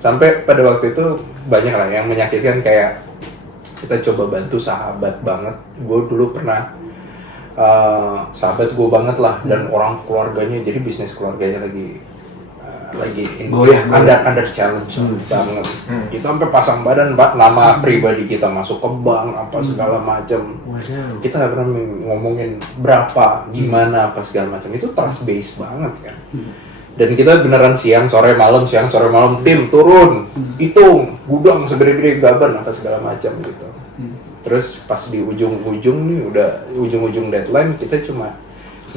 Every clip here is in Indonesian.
Sampai pada waktu itu banyak lah yang menyakitkan, kayak kita coba bantu sahabat banget. Gue dulu pernah sahabat gue banget lah, dan orang keluarganya, jadi bisnis keluarganya lagi goyah under challenge banget. Kita sampai pasang badan, Pak, nama pribadi kita masuk ke bank apa segala macam. Kita nggak pernah ngomongin berapa, gimana apa segala macam. Itu trust based banget kan. Dan kita beneran siang sore malam tim turun, hitung gudang segede-gede gaban apa segala macam gitu. Terus pas di ujung-ujung nih, udah ujung-ujung deadline, kita cuma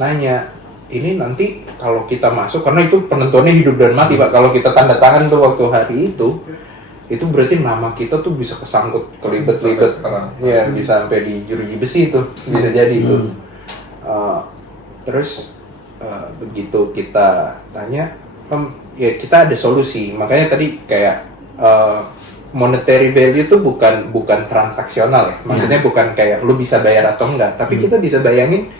nanya, ini nanti kalau kita masuk, karena itu penentuannya hidup dan mati, Pak. Kalau kita tanda tangan tuh waktu hari itu berarti nama kita tuh bisa kesangkut, kelibet-libet, ya bisa sampai di jeruji besi tuh, bisa jadi itu. Terus begitu kita tanya, ya kita ada solusi. Makanya tadi kayak monetary value itu bukan transaksional ya, maksudnya bukan kayak lu bisa bayar atau enggak, tapi kita bisa bayangin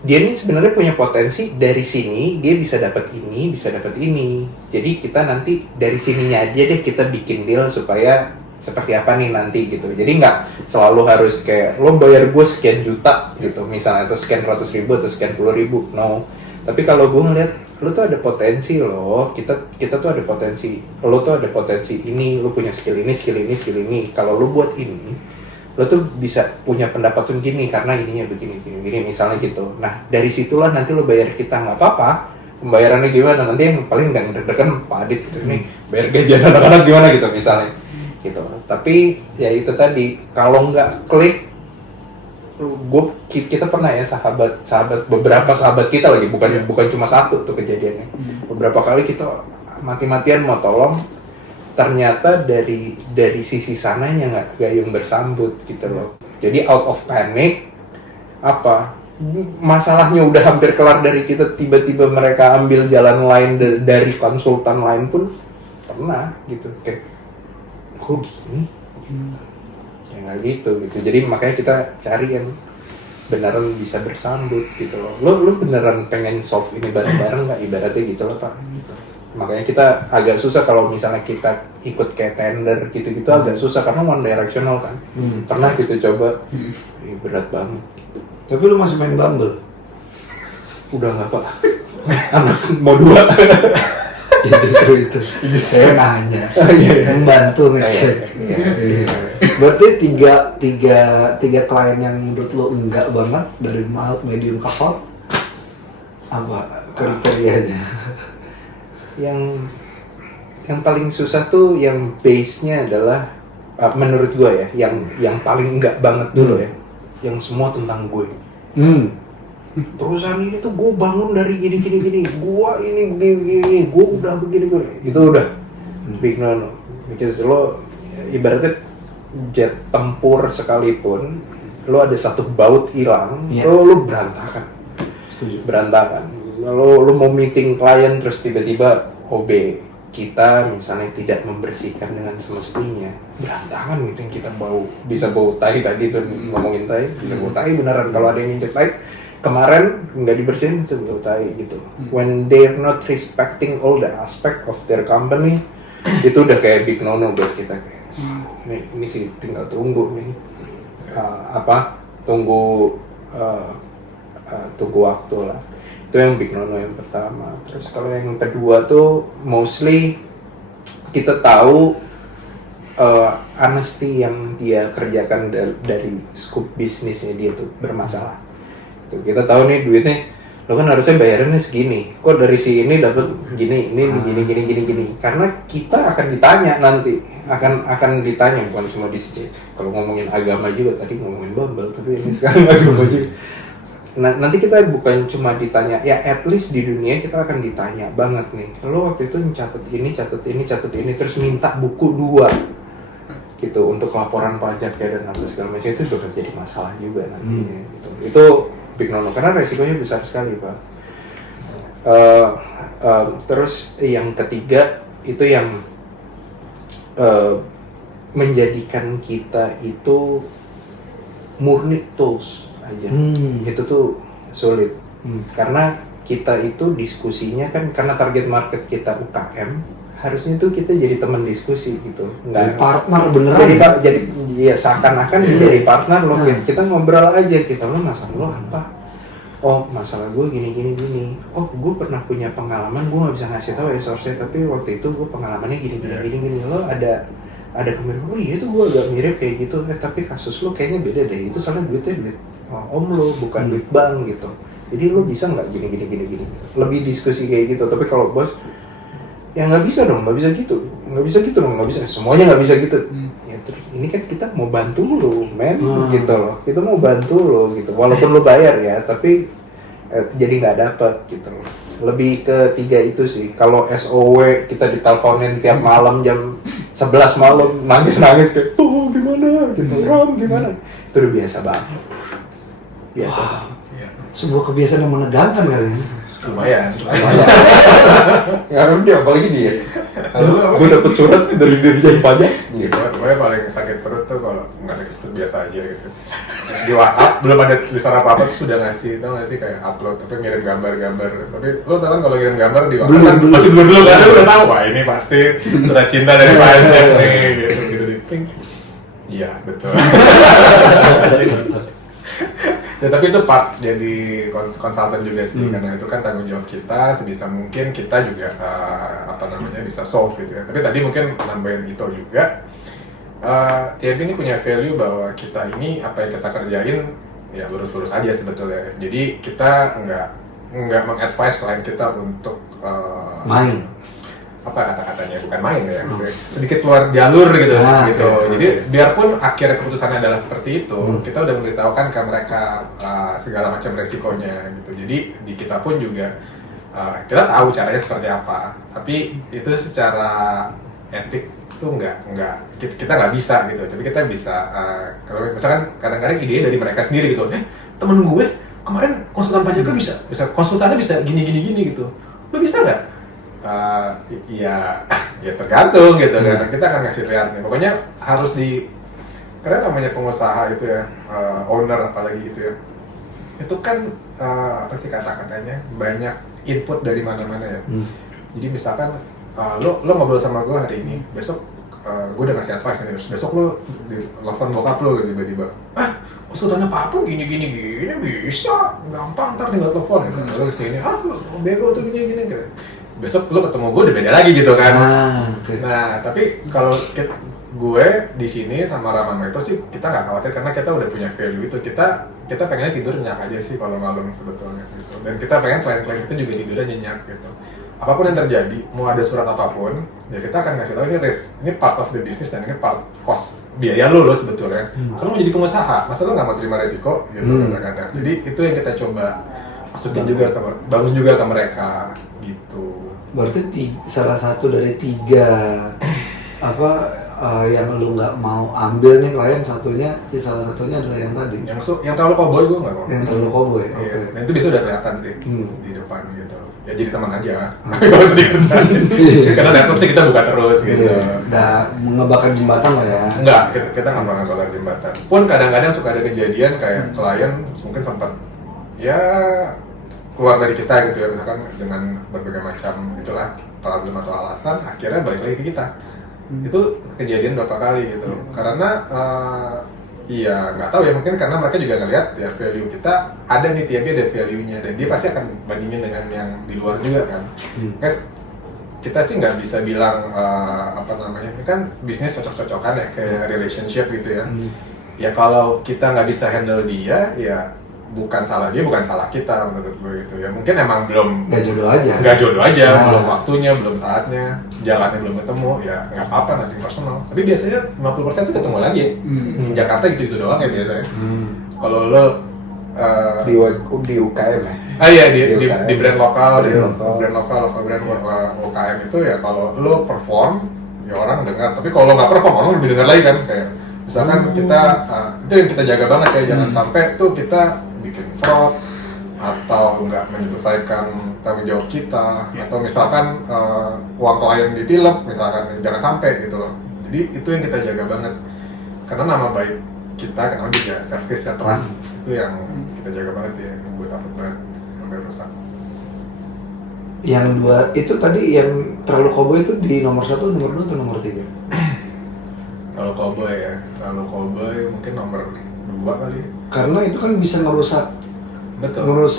dia ini sebenarnya punya potensi, dari sini dia bisa dapat ini, bisa dapat ini. Jadi kita nanti dari sininya aja deh kita bikin deal supaya seperti apa nih nanti gitu. Jadi nggak selalu harus kayak lo bayar gue sekian juta gitu misalnya, atau sekian ratus ribu atau sekian 10.000, no. Tapi kalau gue ngeliat lo tuh ada potensi loh, kita tuh ada potensi, lo tuh ada potensi ini, lo punya skill ini. Kalau lo buat ini, lo tuh bisa punya pendapat tuh gini karena ininya begini misalnya gitu. Nah dari situlah nanti lo bayar kita, nggak apa-apa pembayarannya gimana, nanti yang paling nggak deg-degan Pak Adit gitu nih, bayar gajian anak-anak gimana gitu misalnya gitu. Tapi ya itu tadi, kalau nggak klik, kita pernah ya sahabat beberapa sahabat kita lagi, bukan cuma satu tuh kejadiannya, beberapa kali kita mati-matian mau tolong, ternyata dari sisi sananya nggak gayung bersambut gitu loh. Jadi out of panic, masalahnya udah hampir kelar dari kita, tiba-tiba mereka ambil jalan lain dari konsultan lain pun pernah gitu, kayak kok gini, ya nggak gitu. Jadi makanya kita cari yang beneran bisa bersambut gitu loh. Lo beneran pengen solve ini bareng-bareng nggak, ibaratnya gitu loh Pak. Makanya kita agak susah kalau misalnya kita ikut kayak tender gitu-gitu, agak susah karena one directional kan. Pernah gitu coba, berat banget. Tapi lu masih main Bumble? Udah nggak Pak, anak mau 2. Ya justru saya nanya, membantu ngecek. Berarti tiga klien yang menurut lo enggak banget, dari mild, medium ke hot, apa kriterianya? Yang paling susah tuh yang base-nya adalah menurut gue ya, yang paling enggak banget dulu ya, yang semua tentang gue. Perusahaan ini tuh gue bangun dari gini, gue ini, gue udah begini, itu udah big no. Because lo ibaratnya jet tempur sekalipun, lo ada satu baut hilang, lo berantakan. Berantakan. Lalu lo mau meeting klien terus tiba-tiba OB kita misalnya tidak membersihkan dengan semestinya, berantakan meeting kita, bisa bau tai. Tadi tuh ngomongin tai, bisa bau tai beneran kalau ada yang injek tai. Kemarin nggak dibersihin itu bau tai gitu. When they're not respecting all the aspect of their company, itu udah kayak big no-no buat kita, kayak ini sih tinggal tunggu nih, tunggu waktu lah. Itu yang big no-no yang pertama. Terus kalau yang kedua tuh mostly kita tahu honesty yang dia kerjakan dari scope bisnisnya dia tuh bermasalah. Tuh, kita tahu nih duitnya, lo kan harusnya bayarannya segini, kok dari sini dapat gini, gini. Karena kita akan ditanya nanti, akan ditanya, bukan cuma di sini. Kalau ngomongin agama juga, tadi ngomongin Bumble, tapi ini sekarang agama juga. Nah, nanti kita bukan cuma ditanya, ya at least di dunia kita akan ditanya banget nih. Lo waktu itu catat ini, terus minta buku 2 gitu untuk laporan pajak ya dan apa segala macam, itu bakal jadi masalah juga nantinya gitu. Itu big no-no karena resikonya besar sekali Pak. Terus yang ketiga itu yang menjadikan kita itu murni tools aja. Itu tuh sulit. Karena kita itu diskusinya kan, karena target market kita UKM, harusnya tuh kita jadi teman diskusi gitu, Jadi partner beneran. jadi ya seakan-akan dia jadi partner lo. Kita ngobrol aja, kita lo masalah lo apa, oh masalah gue gini, oh gue pernah punya pengalaman, gue nggak bisa ngasih tahu ya source-nya, tapi waktu itu gue pengalamannya gini, lo ada kemarin, oh iya itu gue agak mirip kayak gitu, tapi kasus lo kayaknya beda deh, itu soalnya duitnya duit om lo, bukan duit bank gitu, jadi lo bisa nggak gini, lebih diskusi kayak gitu. Tapi kalau bos, ya nggak bisa dong, nggak bisa gitu dong, nggak bisa, semuanya nggak bisa gitu. Ya terus ini kan kita mau bantu lo, men, gitu loh, kita mau bantu lo gitu, walaupun lo bayar ya, tapi jadi nggak dapet gitu loh. Lebih ke 3 itu sih. Kalau SOW kita diteleponin tiap malam jam 11 malam, nangis kayak, oh gimana gitu, Ram gimana, itu udah biasa banget. Biasa. Sebuah kebiasaan yang menegangkan kali. Lumayan. Ya udah, apalagi dia. Kalau gue dapet surat dari Dirjen Pajak. Gue paling sakit perut tuh kalau nggak sakit perut biasa aja gitu. Di WhatsApp belum ada tulisan apa tuh sudah ngasih, tau nggak sih, kayak upload tapi ngirim gambar. Tapi lo tau kan kalau ngirim gambar di WhatsApp kan masih belum kan, lo udah tahu, wah ini pasti surat cinta dari Pajak nih, gitu di ping. Iya betul. Ya, tapi itu part jadi konsultan juga sih, karena itu kan tanggung jawab kita, sebisa mungkin kita juga bisa solve gitu ya. Tapi tadi mungkin nambahin itu juga, TNT ini punya value bahwa kita ini apa yang kita kerjain ya lurus-lurus aja sebetulnya. Jadi kita nggak mengadvise klien kita untuk main. Apa kata-katanya, bukan main ya, sedikit keluar jalur gitu. Jadi biarpun akhirnya keputusannya adalah seperti itu, kita udah memberitahukan ke mereka segala macam resikonya gitu. Jadi di kita pun juga kita tahu caranya seperti apa, tapi itu secara etik tuh kita nggak bisa gitu. Tapi kita bisa kalau misalkan kadang-kadang ide dari mereka sendiri gitu, temen gue kemarin konsultan pajaknya bisa konsultannya bisa gini gitu, lo bisa nggak? Ya tergantung gitu kan, kita akan ngasih lihat nih. Pokoknya harus karena namanya pengusaha itu ya, owner apalagi gitu ya, itu kan apa sih kata-katanya, banyak input dari mana-mana ya. Jadi misalkan lo ngobrol sama gue hari ini, besok gue udah ngasih advice nih, besok lo telepon bokap lo gitu tiba-tiba, konsultannya Papu gini bisa, gampang, ntar tinggal telepon gitu. Lo kesini, lo bego tuh gini gitu. Besok lo ketemu gue udah beda lagi gitu kan. Nah tapi kalau gue di sini sama Ramano itu sih kita nggak khawatir, karena kita udah punya value itu. Kita pengennya tidur nyenyak aja sih kalau malam sebetulnya gitu. Dan kita pengen klien-klien kita juga tidurnya nyenyak gitu. Apapun yang terjadi, mau ada surat apapun, ya kita akan ngasih tahu ini risk, ini part of the business, dan ini part cost biaya lo sebetulnya. Kalau mau jadi pengusaha, masa lo nggak mau terima resiko gitu kadang-kadang. Jadi itu yang kita coba masukin juga bangun juga ke mereka gitu. Berarti salah satu dari 3 yang lu nggak mau ambil nih klien, salah satunya adalah yang tadi. Yang terlalu cowboy gue nggak mau. Yang terlalu cowboy. Iya. Dan itu bisa udah kelihatan sih di depan gitu. Ya jadi teman aja. Kalau sedih kerjaan. Karena laptop sih kita buka terus gitu. Udah mengebakar jembatan lah ya. Enggak, kita nggak pernah ngebakar jembatan. Pun kadang-kadang suka ada kejadian kayak klien mungkin sempat ya keluar dari kita gitu ya, misalkan dengan berbagai macam itulah problem atau alasan, akhirnya balik lagi ke kita. Itu kejadian berapa kali gitu, karena iya nggak tahu ya, mungkin karena mereka juga ngelihat ya value kita ada nih, TMB ada value-nya, dan dia pasti akan bandingin dengan yang di luar juga kan. Guys, kita sih nggak bisa bilang ini kan bisnis cocok-cocokan ya, kayak relationship gitu ya. Ya kalau kita nggak bisa handle dia, ya bukan salah dia, bukan salah kita menurut gue gitu ya. Mungkin emang belum nggak jodoh aja, belum waktunya, belum saatnya, jalannya belum ketemu, ya nggak apa-apa, nanti personal. Tapi biasanya 50% sih ketemu lagi. Di Jakarta gitu doang ya biasanya. Kalau lo di UKM ya? Iya, di brand lokal, brand UKM itu ya, kalau lo perform ya orang dengar. Tapi kalau lo nggak perform, orang lebih dengar lagi kan. Kayak misalkan kita itu yang kita jaga banget ya, jangan sampai tuh kita bikin fraud atau nggak menyelesaikan tanggung jawab kita, atau misalkan uang klien ditilep misalkan, jangan sampai gitu loh. Jadi itu yang kita jaga banget, karena nama baik kita, karena juga service ya, trust itu yang kita jaga banget sih, yang gue takut banget sampai rusak. Yang dua itu tadi yang terlalu cowboy itu di nomor 1, nomor 2 atau nomor 3? Kalau cowboy ya, kalau cowboy mungkin nomor 2 kali. Karena itu kan bisa ngerusak Betul.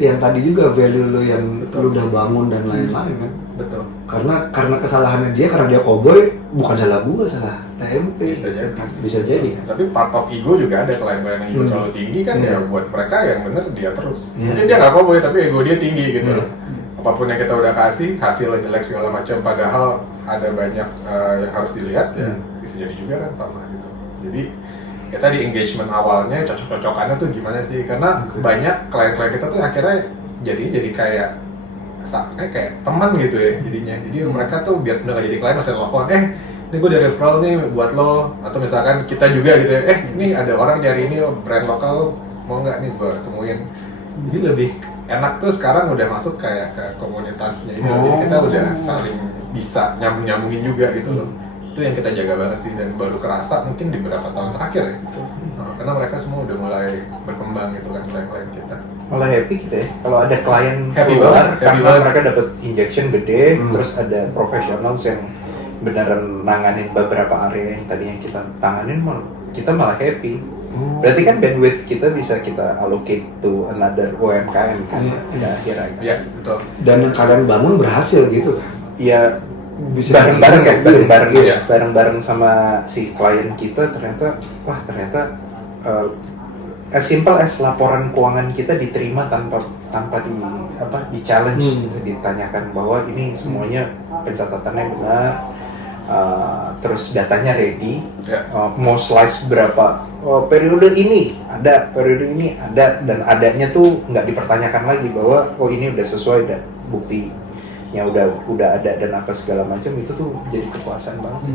yang tadi juga value lo yang Betul. lo udah bangun dan lain-lain kan. Betul. Karena kesalahannya dia, karena dia cowboy, bukan salah gua, salah tempe. Bisa jadi. Bisa jadi kan. Tapi part of ego juga ada, klien-klien yang ego Hmm. terlalu tinggi kan ya Iya. buat mereka yang bener dia terus. Iya. Mungkin dia nggak cowboy tapi ego dia tinggi gitu. Iya. Apapun yang kita udah kasih, hasil jelek segala macam, padahal ada banyak yang harus dilihat ya bisa jadi juga kan sama gitu. Jadi ya tadi engagement awalnya cocok-cocokannya tuh gimana sih? Karena banyak klien-klien kita tuh akhirnya jadi kayak teman gitu ya jadinya. Jadi mereka tuh biar udah gak jadi klien masih telepon, ini gue ada referral nih buat lo, atau misalkan kita juga gitu ya, ini ada orang nyari ini brand lokal, mau nggak nih gue temuin. Jadi lebih enak tuh sekarang udah masuk kayak ke komunitasnya itu, jadi kita udah saling bisa nyambungin juga gitu loh. Itu yang kita jaga banget sih, dan baru kerasa mungkin di beberapa tahun terakhir ya gitu. Karena mereka semua udah mulai berkembang gitu kan, klien-klien kita. Malah happy kita ya kalau ada klien Happy keluar banget, happy karena banget. mereka dapat injection gede, terus ada professionals yang beneran nanganin beberapa area yang tadinya kita tanganin, kita malah happy. Berarti kan bandwidth kita bisa kita allocate to another UMKM kan pada akhirnya. Iya, betul. Dan yang kalian bangun berhasil gitu kan. Ya Bisa bareng-bareng ya, dibilang bareng-bareng Iya. bareng-bareng sama si klien kita ternyata as simple as laporan keuangan kita diterima tanpa di challenge gitu, ditanyakan bahwa ini semuanya pencatatannya benar, terus datanya ready, Ya. mau slice berapa, periode ini ada, dan adanya tuh nggak dipertanyakan lagi bahwa ini udah sesuai, dan buktinya udah ada dan apa segala macam, itu tuh jadi kepuasan banget.